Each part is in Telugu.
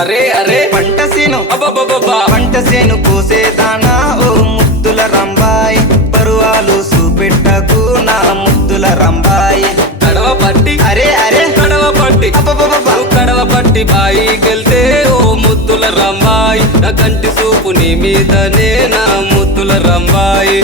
అరే అరే పంట సేను అబ్బబ్బబ్బబ్బా పంట సేను కోసేదానా ఓ ముద్దుల రంబాయి పరువాలు చూపెట్టకు నా ముద్దుల రంబాయి కడవ పట్టి అరే అరే కడవ పట్టి అబ్బబ్బబ్బబ్బా కడవ పట్టి బాయికెళ్తే ఓ ముద్దుల రంబాయి నా కంటి చూపు నీ మీదనే నా ముద్దుల రంబాయి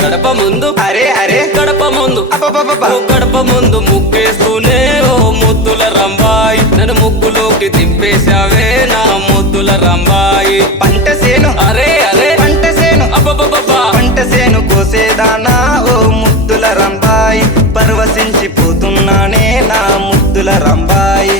గడప ముందు అరే అరే గడప ముందు అబ్బబ్బబ్బబ్బా ఓ గడప ముందు ముగ్గేస్తూనే ఓ ముద్దుల రంబాయి నన్ను ముగ్గులోకి దింపేశావే నా ముద్దుల రంబాయి పంట సేను అరే అరే పంట సేను అబ్బబ్బబ్బబ్బా పంట సేను కోసేదానా ఓ ముద్దుల రంబాయి పరవశించిపోతున్నానే నా ముద్దుల రంబాయి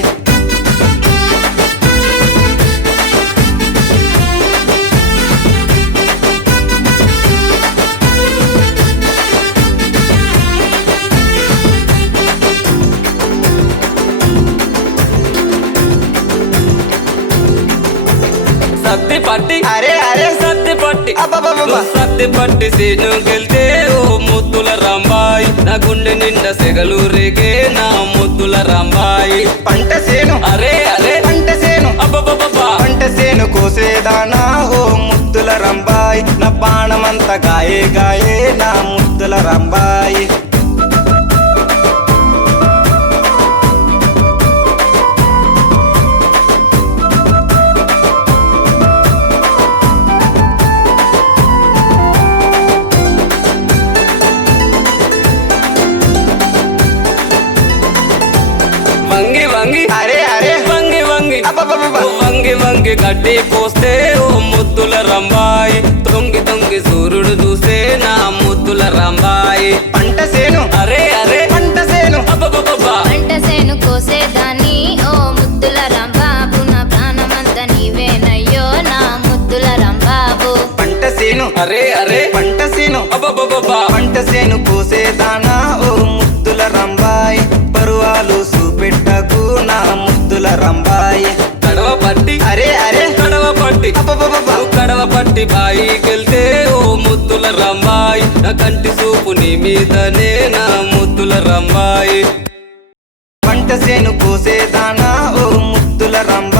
సత్తి పట్టి అరే అరే సత్తి పట్టి అబ్బబ్బబ్బబ్బా సత్తి పట్టి సీనుకెళ్తే ఓ ముద్దుల రంబాయి నా గుండె నిండా సెగలు రేగే నా ముద్దుల రంబాయి పంట సేను అరే అరే పంట సేను అబ్బబ్బబ్బబ్బా పంట సేను కోసేదానా ఓ ముద్దుల రంబాయి నా బాణమంత గాయే గాయే నా ముద్దుల రంబాయి వంగి వంగి అరే అరే వంగి వంగి అబ్బబ్బబ్బబ్బా ఓ వంగి వంగి గడ్డి కోస్తే ఓ ముద్దుల రంబాయి తొంగి తొంగి సూర్యుడు చూసే నా ముద్దుల రంబాయి పంట సేను అరే అరే పంట సేను అబ్బబ్బబ్బబ్బా పంట సేను కోసేదాన్ని ఓ ముద్దుల రంబాబు నా ప్రాణమంతా నీవేనయ్యో నా ముద్దుల రంబాబు పంట సేను అరే అరే పంట సేను అబ్బబ్బబ్బబ్బా పంట సేను కోసేదానా ఓ ముద్దుల రంబాయి పరువాలు చూపెట్టకు నా ముద్దుల రంబాయి కడవ పట్టి అరే అరే కడవ పట్టి అబ్బబ్బబ్బబ్బా కడవ పట్టి బాయికెళ్తే ఓ ముద్దుల రంబాయి నా కంటి చూపు నీ మీదనే నా ముద్దుల రంబాయి పంట సేను కోసేదానా ఓ ముద్దుల రంబాయి